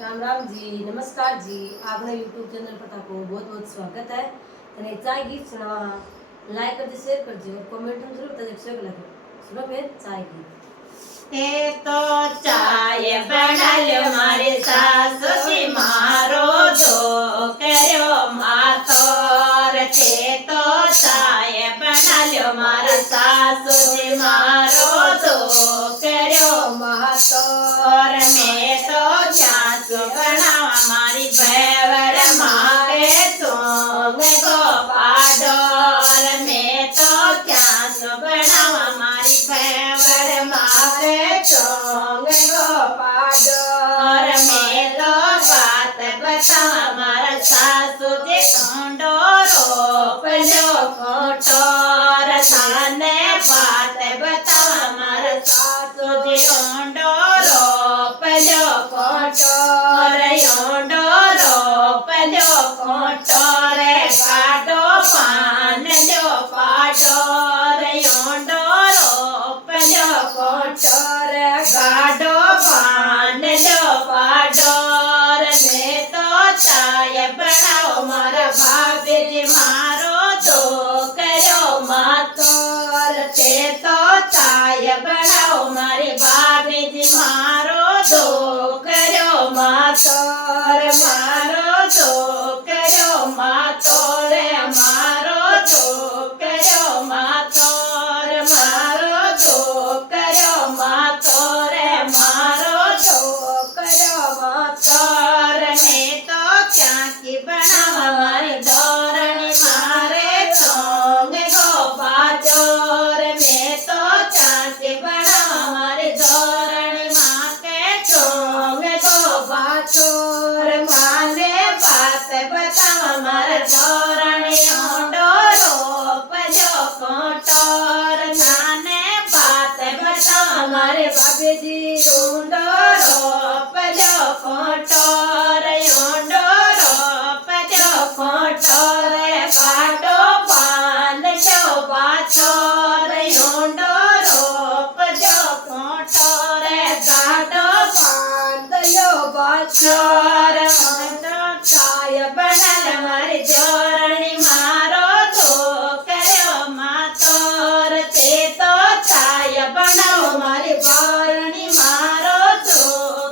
राम राम जी, नमस्कार जी। आपने YouTube channel पर आपको बहुत बहुत स्वागत है। तने चाय गीत सुना, लाइक कर दे, शेयर कर दे और कमेंट में जरूर बता दे कैसे लगे। सुनो फिर चाय गीत। ते तो चाय बना लो मारे सासु जी मारो दो करो मातोर। ते तो चाय बना लो मारे सासु जी मारो दो करो मातोर। मैं तो चासु बनावा मारी बेवड़ मारे सोंग गो पाडोर। मैं तो चासु बनावा मारी बेवड़ मारे सोंग गो पाडोर। मैं तो बात बतावा मारा सासु जी ढूंढो रोप लो कोटोर। थाने बात बतावा मारा सासु जी ढूंढो रोप लो कोटोर। ढूंढो रोप लो कोटोर। काटो पान लो पाडोर। ढूंढो रोप लो कोटोर। काटो पान लो पाडोर। मैं तो चाय बनाओ मारा भाभी जी मारो दो करो मातोर। ते तो चाय बनाओ मारी भाभी जी मारो दो करो मातोर। मारो दो करो मातोर। मारो दो करो मातोर। मारो दो करो मातोर। मारो दो करो मातोर। मैं तो क्या की बनावा मारी दौरनी मारे सोंग गो बाजोर। मैं तो चाची बनावा मारी दौरनी माँ के सोंग गो बाजोर। माने बात बतावा मारा दौरनी ढूंढो रोप लो कोटोर। नाने बात बतावा मारे बाबी जी ढूंढो रोप लो कोटोर। ढूंढो रोप लो कोटोर। काटो पान लो बाछोर। ढूंढो रोप लो कोटोर। काटो पान लो बाछोर। चाय बनल मारी जोरणी मारो दो करो मातोर। ते तो चाय बनाओ मारी जोरणी मारो दो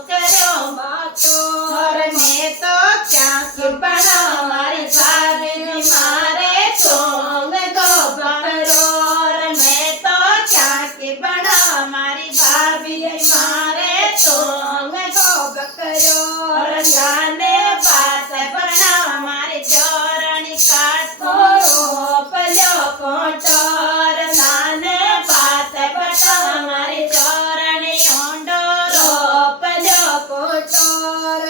करो मातोर। मैं तो क्या की बनाओ मारी भाभी मारे सोंग गो बकरोर। मैं तो क्या की बनाओ मारी भाभी मारे सोंग गो बकरोर। जाने बात बनाओ मारी जोरणी काटो रोप लो कोटोर। जाने बात बताओ मारी जोरणी ढूंढो रोप लो कोटोर।